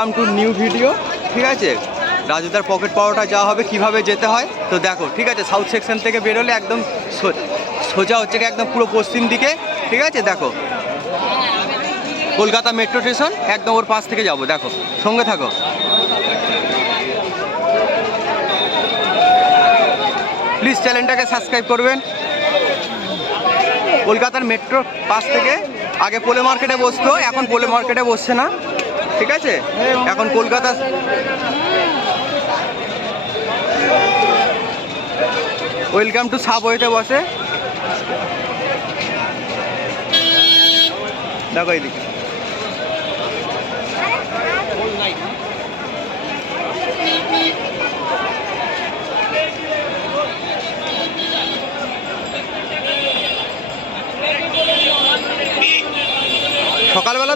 Come to new video ঠিক আছে? রাজুদার pocket পাওয়াটা যা হবে, কীভাবে যেতে হয়, তো দেখো, ঠিক আছে? সাউথ সেকশন থেকে বেরোলে একদম সোজা হচ্ছে একদম পুরো পশ্চিম দিকে, ঠিক আছে? দেখো। কলকাতা মেট্রো স্টেশন একদম ওর পাশ থেকে যাব, দেখো, সঙ্গে থাকো। প্লিজ চ্যানেলটাকে সাবস্ক্রাইব করবেন। কলকাতার মেট্রো পাশ থেকে, আগে পোলে মার্কেটে বসতো, এখন পোলে মার্কেটে বসছে না। ঠিক আছে? এখন কলকাতা ওয়েলকাম টু সাবওয়েতে বসে। দেখো এইদিকে।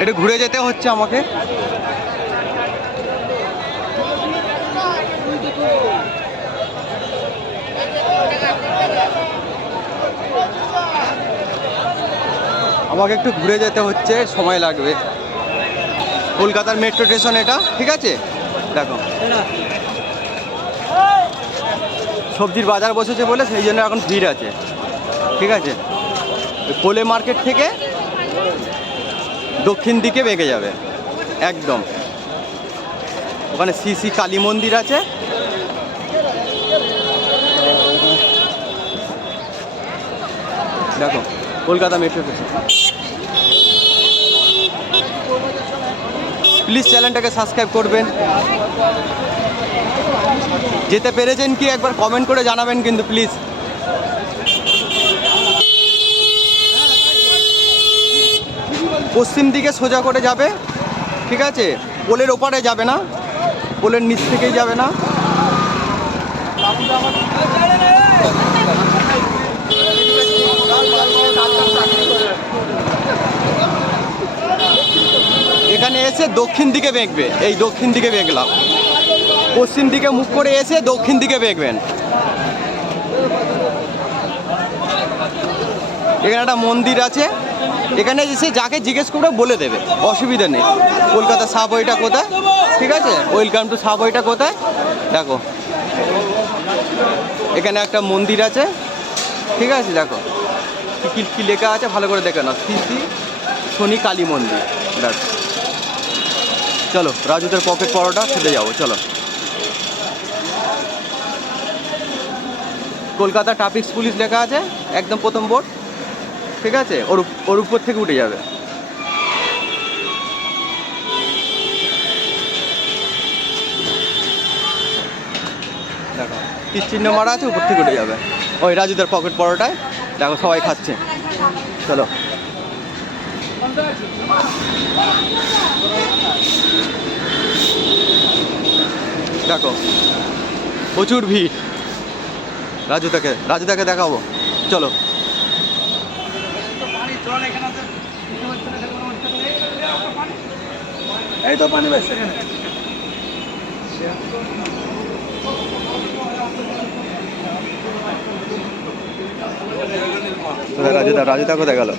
একটু ঘুরে যেতে হচ্ছে আমাকে। আমাকে একটু ঘুরে যেতে হচ্ছে, সময় লাগবে। কলকাতার মেট্রো স্টেশন এটা, ঠিক আছে? দেখো। সবজির বাজার বসেছে বলে সেই জন্য এখন ভিড় আছে, ঠিক আছে? কোলে মার্কেট থেকে দক্ষিণ দিকে বেঁকে যাবে। একদম। ওখানে শ্রী কালী মন্দির আছে। দেখো, কলকাতা মেট্রো স্টেশন। প্লিজ চ্যানেলটাকে সাবস্ক্রাইব করবেন। যেতে পেরেছেন কি একবার কমেন্ট করে জানাবেন কিন্তু প্লিজ। পশ্চিম দিকে সোজা করে যাবে, ঠিক আছে? পোলের ওপারে যাবে না, পোলের নিচ থেকেই যাবে না। এখানে এসে দক্ষিণ দিকে বেঁকবে, এই দক্ষিণ দিকে বেঁকলাম। পশ্চিম দিকে মুখ করে এসে দক্ষিণ দিকে বেঁকবেন। এখানে একটা মন্দির আছে। এখানে এসে যাকে জিজ্ঞেস করে বলে দেবে, অসুবিধা নেই। কলকাতা সাবওয়েটা কোথায়? ঠিক আছে? ওয়েলকাম টু সাবওয়েটা কোথায়? দেখো। এখানে একটা মন্দির আছে। ঠিক আছে? দেখো। কি কি লেখা আছে? ভালো করে দেখে নাও। শ্রী শনি কালী মন্দির। দেখো চলো, রাজুদের পকেট পরোটা, খেতে যাব। চলো। কলকাতা ট্রাফিক পুলিশ লেখা আছে। একদম প্রথম বোর্ড ঠিক আছে? ওর ওর উপর থেকে উঠে যাবে। দেখো চিহ্ন মারা আছে, উপর থেকে উঠে যাবে। ওই রাজুদের পকেট পরোটায়। দেখো, সবাই খাচ্ছে। চলো। দেখো, প্রচুর ভিড়। রাজু তাকে রাজু তাকে দেখাবো। চলো। এই তো পানি বেশ এখানে। রাজুদা রাজুদা কোথায় গেল?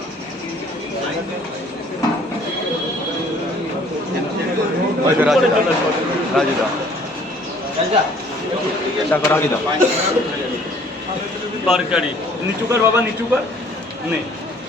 রাজুদা রাজুদা রাজুদা তরকারি নিচু কর বাবা নিচু কর নে দেখো